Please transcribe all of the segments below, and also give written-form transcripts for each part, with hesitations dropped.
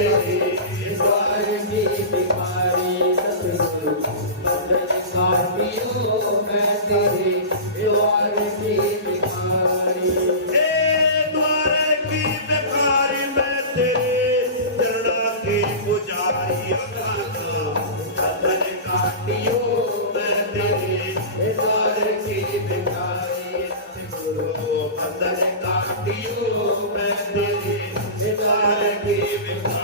तेरे द्वार की भिखारी सतगुरु बंधन काटियो मैं तेरे द्वार की भिखारी द्वार की भिखारी मैं तेरे चरणा की पुजारी बंधन काटियो मैं तेरे द्वार की भिखारी सतगुरु बंधन काटियो मैं तेरे द्वार की भिखारी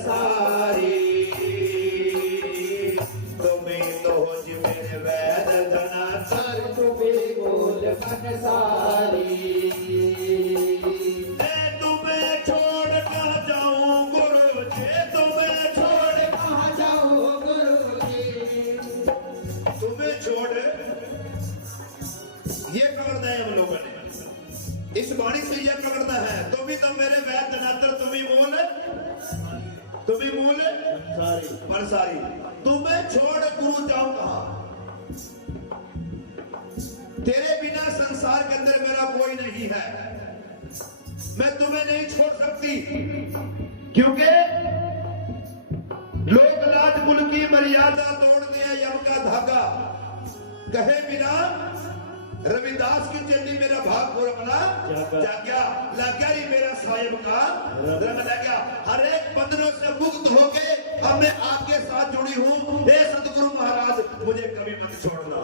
सारी तुम्हें तो मेरे वैद धना सर तुम्हें बोल मन सारी तुम्हें छोड़ कहाँ जाऊं गुरु जी तुम्हें छोड़ कहाँ जाऊं गुरु जी तुम्हें छोड़ ये पकड़ना है हम लोगों ने इस वाणी से ये पकड़ना है तुम ही तो मेरे वैद धनातर तुम्हें मूल पंसारी तुम्हें छोड़ गुरु जाऊं कहां तेरे बिना संसार के अंदर मेरा कोई नहीं है मैं तुम्हें नहीं छोड़ सकती क्योंकि लोक लाज कुल की मर्यादा तोड़ दिया यम का धागा कहे बिना रविदास की चंडी मेरा भाग पूरा बना जाग्या लग गया ही मेरा साहिब का रंग लग गया हर एक बंधनों से मुक्त होके अब मैं आपके साथ जुड़ी हूँ हे सतगुरु महाराज मुझे कभी मत छोड़ना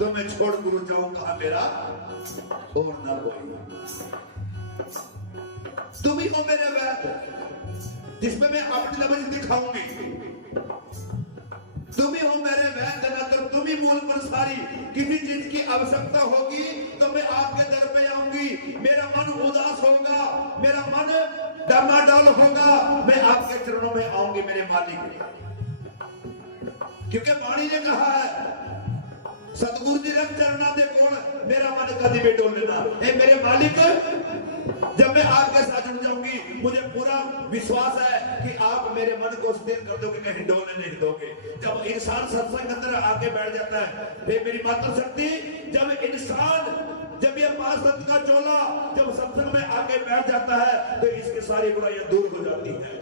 तो मैं छोड़ गुरु जाऊं कहा मेरा और ना कोई तुम ही हो मेरे वैद जिसमें मैं अपनी लबज दिखाऊंगी तुम ही हो मेरे वैद धनातर तुम ही मूल पंसारी किसी चीज की आवश्यकता होगी तो मैं आपके दर पे आऊंगी मेरा मन उदास होगा मेरा मन डामाडोल होगा मैं आपके चरणों में आऊंगी मेरे मालिक क्योंकि वाणी ने कहा है सतगुरु जी रंग चरणा दे कोण मेरा मन कभी भी डोलना ए मेरे मालिक जब मैं आपके साथ जुड़ जाऊंगी मुझे पूरा विश्वास है कि आप मेरे मन को स्थिर कर दोगे कहीं डोलने नहीं दोगे जब इंसान सत्संग अंदर आके बैठ जाता है हे मेरी मातृ शक्ति जब इंसान जब ये पांच तत्व का चोला जब सत्संग में आके बैठ जाता है तो इसकी सारी बुराइयां दूर हो जाती है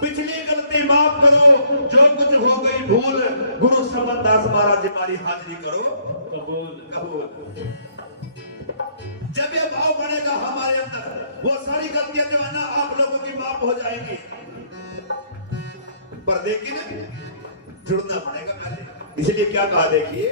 पिछली गलती माफ करो जो कुछ हो गई भूल गुरु समन दास महाराज हमारी हाजिरी करो कबूल कबूल जब ये भाव बढ़ेगा हमारे अंदर वो सारी गलतियां जो है ना आप लोगों की माफ हो जाएंगी पर लेकिन जुड़ना पड़ेगा पहले इसलिए क्या कहा देखिए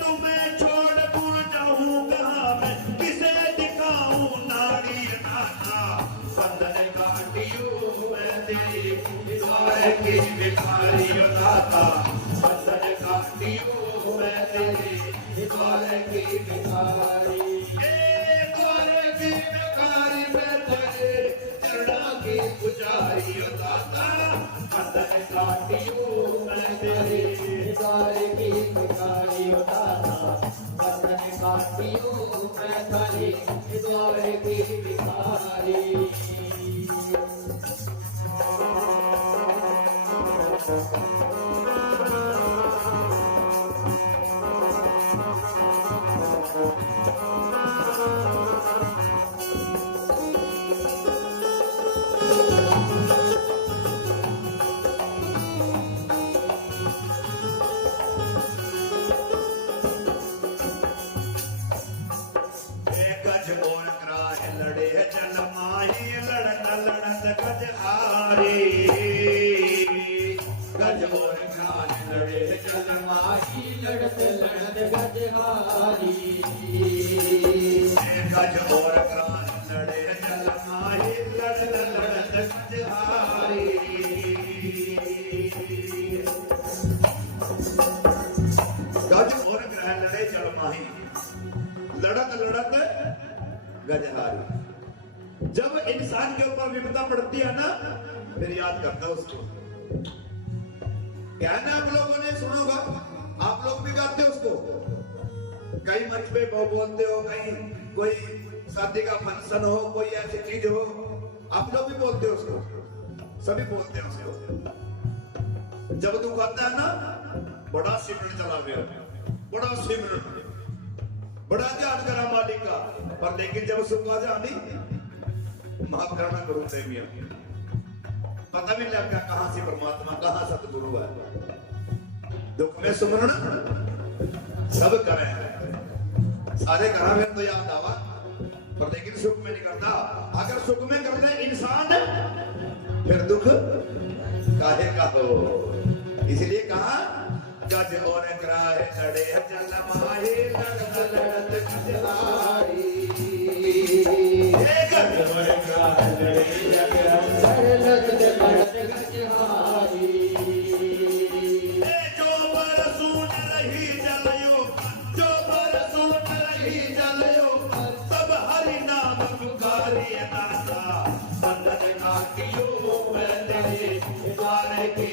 तुम्हें छोड़ दूर जाऊं कहां मैं किसे दिखाऊं नाड़ी नाना बंधन काटियो मैं तेरी द्वार की भिखारी दाता बंधन काटियो मैं तेरी द्वार की भिखारी द्वार की भिखारी मैं तेरे चरणा की पुजारी दाता बंधन काटियो मैं तेरे द्वार की भिखारी दाता बंधन काटियो मैं तेरे द्वार की भिखारी गज और क्रांत लड़े जल माही लड़ लड़त गजहारी गज और ग्रह लड़े जल माही लड़त लड़त गजहारी। जब इंसान के ऊपर विपदा पड़ती है ना फिर याद करता उसको। क्या ना आप लोगों ने सुनोगा, आप लोग भी गाते हो उसको, कहीं मंच पे बोलते हो, कहीं कोई शादी का फंक्शन हो, कोई ऐसी चीज हो, आप लोग भी बोलते हो उसको, सभी बोलते हैं उसको। जब दुख आता है ना बड़ा सिमरन चला गया, बड़ा सिमरन, बड़ा ध्यान करा मालिक का, पर लेकिन जब सुख आ जानी माफ करना गुरु देविया, पता भी लगता कहां से परमात्मा कहां सतगुरु है। दुख में सुमरण सब करें, सारे करा फिर तो याद आवा, पर लेकिन सुख में नहीं करता। अगर सुख में कर ले इंसान फिर दुख काहे का हो। इसलिए कहा गज और ग्राह लड़े जल माहे लड़त लड़त गजहारी। गज और ग्राह लड़े जल लड़त लड़त गजहारी। जो बरसू न रही जलयो, जो बरसू न रही जलयो, सब हरि नाम पुकारे नाथा। बंधन काटियो मैं तेरे द्वार के